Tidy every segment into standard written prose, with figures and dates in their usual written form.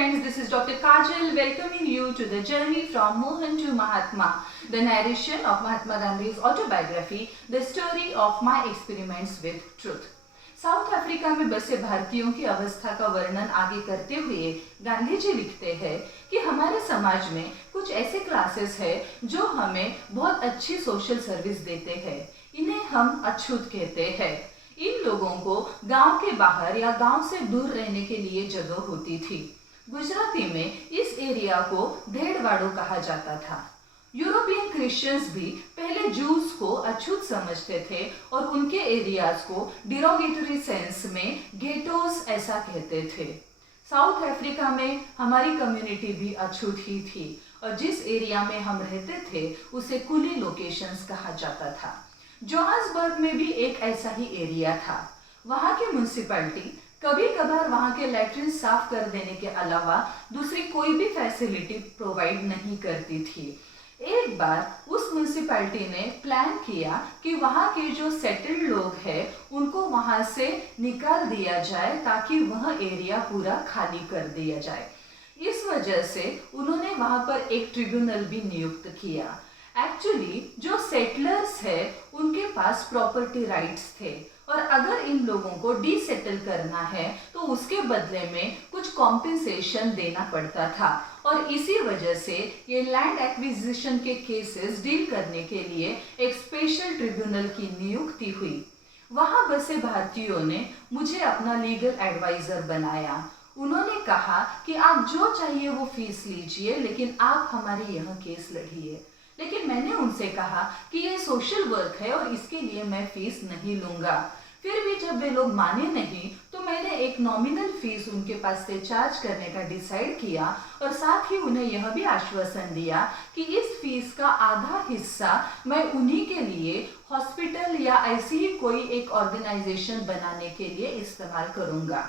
friends, this is Dr. Kajal welcoming you to the journey from Mohan to Mahatma, the narration of Mahatma Gandhi's autobiography, the story of my experiments with truth. South Africa में बसे भारतीयों की अवस्था का वर्णन आगे करते हुए गांधी जी लिखते हैं कि हमारे समाज में कुछ ऐसे क्लासेस है जो हमें बहुत अच्छी सोशल सर्विस देते हैं। इन्हें हम अछूत कहते हैं। इन लोगों को गांव के बाहर या गांव से दूर रहने के लिए जगह होती थी। गुजराती में इस एरिया को धेड़वाड़ो कहा जाता था। यूरोपियन क्रिश्चियंस भी पहले जूस को अछूत समझते थे और उनके एरियाज को डिरोगेटरी सेंस में गेटोस ऐसा कहते थे। साउथ अफ्रीका में हमारी कम्युनिटी भी अछूत ही थी और जिस एरिया में हम रहते थे उसे कुली लोकेशंस कहा जाता था। जोहान्सबर्ग में भी एक ऐसा ही एरिया था। वहाँ की म्यूनिसिपैलिटी कभी कभार वहाँ के लैट्रिन साफ कर देने के अलावा दूसरी कोई भी फैसिलिटी प्रोवाइड नहीं करती थी। एक बार उस म्यूनिसिपैलिटी ने प्लान किया कि वहाँ के जो सेटल्ड लोग हैं उनको वहाँ से निकाल दिया जाए ताकि वह एरिया पूरा खाली कर दिया जाए। इस वजह से उन्होंने वहाँ पर एक ट्रिब्यूनल भी नियुक्त किया। एक्चुअली जो सेटलर्स है उनके पास प्रॉपर्टी राइट्स थे और अगर इन लोगों को डीसेटल करना है तो उसके बदले में कुछ कॉम्पेंसेशन देना पड़ता था और इसी वजह से ये लैंड एक्विजिशन के केसेस डील करने के लिए एक स्पेशल ट्रिब्यूनल की नियुक्ति हुई। वहाँ बसे भारतीयों ने मुझे अपना लीगल एडवाइजर बनाया। उन्होंने कहा कि आप जो चाहिए वो फीस लीजिए लेकिन आप हमारे यहाँ केस लड़िए। लेकिन मैंने उनसे कहा कि ये सोशल वर्क है और इसके लिए मैं फीस नहीं लूँगा। फिर भी जब वे लोग माने नहीं तो मैंने एक नॉमिनल फीस उनके पास से चार्ज करने का डिसाइड किया और साथ ही उन्हें यह भी आश्वासन दिया कि इस फीस का आधा हिस्सा मैं उन्हीं के लिए हॉस्पिटल या ऐसी ही कोई एक ऑर्गेनाइजेशन बनाने के लिए इस्तेमाल करूँगा।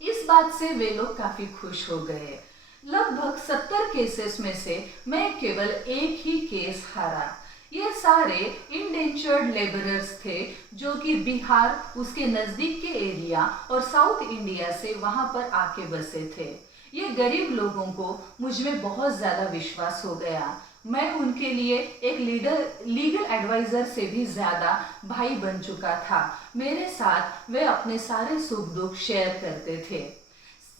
इस बात से वे लोग काफ़ी खुश हो गए। लगभग 70 केसेस में से मैं केवल एक ही केस हारा। ये सारे इंडेंचर्ड लेबरर्स थे जो कि बिहार, उसके नज़दीक के एरिया और साउथ इंडिया से वहाँ पर आके बसे थे। ये गरीब लोगों को मुझ में बहुत ज़्यादा विश्वास हो गया। मैं उनके लिए एक लीगल एडवाइज़र से भी ज़्यादा भाई बन चुका था। मेरे साथ वे अपने सारे सुख दुख शेयर करते थे।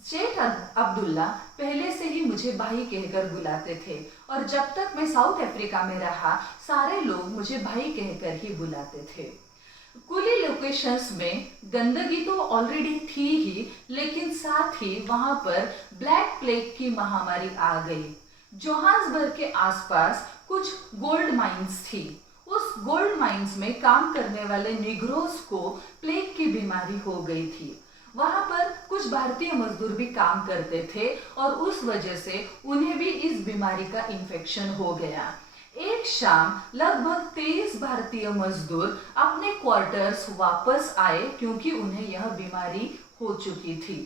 शेख अब्दुल्ला पहले से ही मुझे भाई कहकर बुलाते थे और जब तक मैं साउथ अफ्रीका में रहा सारे लोग मुझे भाई कहकर ही बुलाते थे। कुली लोकेशंस में गंदगी तो ऑलरेडी थी ही लेकिन साथ ही वहाँ पर ब्लैक प्लेग की महामारी आ गई। जोहान्सबर्ग के आसपास कुछ गोल्ड माइंस थी। उस गोल्ड माइंस में काम करने वाले निग्रोस को प्लेग की बीमारी हो गई थी। वहाँ पर कुछ भारतीय मजदूर भी काम करते थे और उस वजह से उन्हें भी इस बीमारी का इन्फेक्शन हो गया। एक शाम लगभग 23 भारतीय मजदूर अपने क्वार्टर्स वापस आए क्योंकि उन्हें यह बीमारी हो चुकी थी।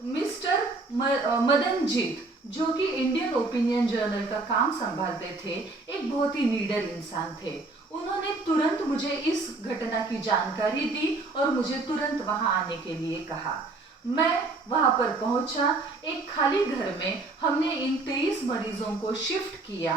मिस्टर मदनजीत जो कि इंडियन ओपिनियन जर्नल का काम संभालते थे, एक बहुत ही नीडर इंसान थे। उन्होंने तुरंत मुझे इस घटना की जानकारी दी और मुझे तुरंत वहां आने के लिए कहा। मैं वहां पर पहुंचा। एक खाली घर में हमने इन 23 मरीजों को शिफ्ट किया।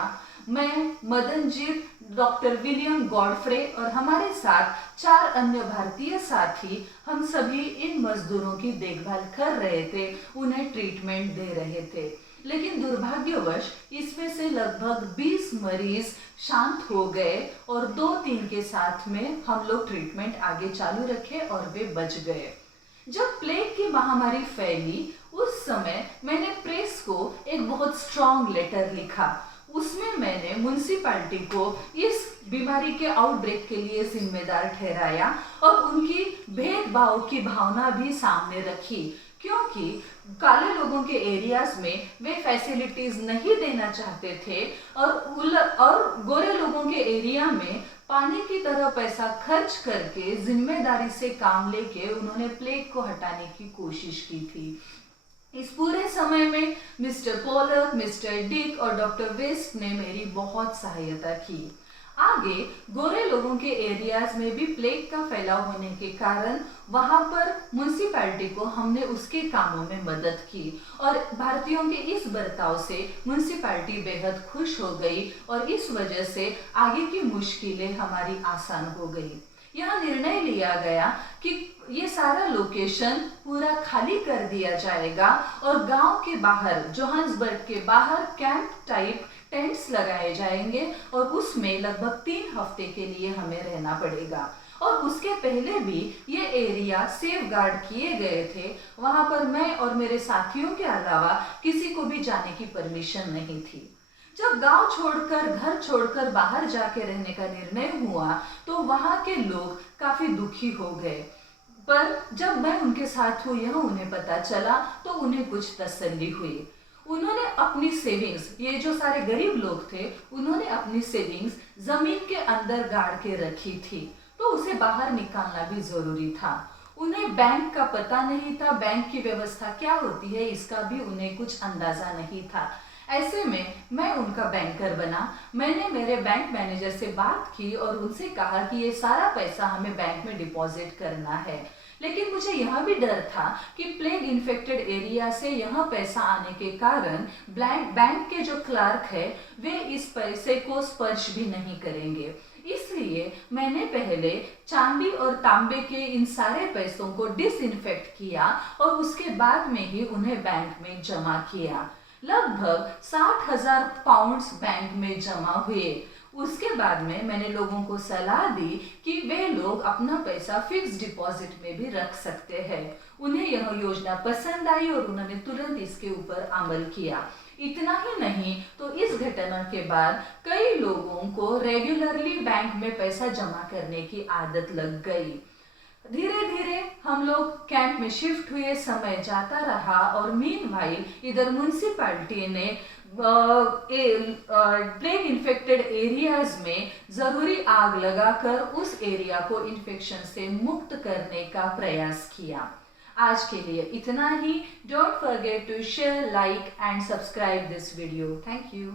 मैं, मदनजीत, डॉक्टर विलियम गॉडफ्रे और हमारे साथ 4 अन्य भारतीय साथी, हम सभी इन मजदूरों की देखभाल कर रहे थे, उन्हें ट्रीटमेंट दे रहे थे। लेकिन दुर्भाग्यवश इसमें से लगभग 20 मरीज शांत हो गए और 2-3 के साथ में हम लोग ट्रीटमेंट आगे चालू रखे और वे बच गए। जब प्लेग की महामारी फैली उस समय मैंने प्रेस को एक बहुत स्ट्रॉन्ग लेटर लिखा। उसमें मैंने म्यूनिसिपैलिटी को इस बीमारी के आउटब्रेक के लिए जिम्मेदार ठहराया और उनकी भेदभाव की भावना भी सामने रखी क्योंकि काले लोगों के एरियाज में वे फैसिलिटीज नहीं देना चाहते थे और गोरे लोगों के एरिया में पानी की तरह पैसा खर्च करके जिम्मेदारी से काम लेके उन्होंने प्लेग को हटाने की कोशिश की थी। इस पूरे समय में मिस्टर पोलक, मिस्टर डिक और डॉक्टर वेस्ट ने मेरी बहुत सहायता की। आगे गोरे लोगों के एरियाज में भी प्लेग का फैलाव होने के कारण वहां पर म्युनिसिपैलिटी को हमने उसके कामों में मदद की और भारतीयों के इस बर्ताव से म्युनिसिपैलिटी बेहद खुश हो गई और इस वजह से आगे की मुश्किलें हमारी आसान हो गई। यह निर्णय लिया गया कि ये सारा लोकेशन पूरा खाली कर दिया जाएगा और गांव के बाहर, जोहान्सबर्ग के बाहर कैंप टाइप टेंट्स लगाए जाएंगे और उसमें लगभग 3 हफ्ते के लिए हमें रहना पड़ेगा। और उसके पहले भी ये एरिया सेफ गार्ड किए गए थे, वहां पर मैं और मेरे साथियों के अलावा किसी को भी जाने की परमिशन नहीं थी। जब गांव छोड़कर, घर छोड़कर बाहर जाके रहने का निर्णय हुआ तो वहां के लोग काफी दुखी हो गए, पर जब मैं उनके साथ हुई यह उन्हें पता चला तो उन्हें कुछ तसल्ली हुई। उन्होंने अपनी सेविंग्स, ये जो सारे गरीब लोग थे, उन्होंने अपनी सेविंग्स जमीन के अंदर गाड़ के रखी थी, तो उसे बाहर निकालना भी जरूरी था। उन्हें बैंक का पता नहीं था, बैंक की व्यवस्था क्या होती है इसका भी उन्हें कुछ अंदाजा नहीं था। ऐसे में मैं उनका बैंकर बना। मैंने मेरे बैंक मैनेजर से बात की और उनसे कहा कि ये सारा पैसा हमें बैंक में डिपॉजिट करना है, लेकिन मुझे यह भी डर था कि प्लेग इन्फेक्टेड एरिया से यह पैसा आने के कारण बैंक के जो क्लर्क है वे इस पैसे को स्पर्श भी नहीं करेंगे। इसलिए मैंने पहले चांदी और तांबे के इन सारे पैसों को डिसइंफेक्ट किया और उसके बाद में ही उन्हें बैंक में जमा किया। लगभग 60,000 पाउंड्स बैंक में जमा हुए। उसके बाद में मैंने लोगों को सलाह दी कि वे लोग अपना पैसा फिक्स डिपॉजिट में भी रख सकते हैं। उन्हें यह योजना पसंद आई और उन्होंने तुरंत इसके ऊपर अमल किया। इतना ही नहीं तो इस घटना के बाद कई लोगों को रेगुलरली बैंक में पैसा जमा करने की आदत लग गई। धीरे धीरे हम लोग कैंप में शिफ्ट हुए, समय जाता रहा और मीनवाइल इधर म्युनिसिपैलिटी ने प्लेग इन्फेक्टेड एरियाज में जरूरी आग लगाकर उस एरिया को इन्फेक्शन से मुक्त करने का प्रयास किया। आज के लिए इतना ही। Don't forget to share, like and subscribe this video. Thank you.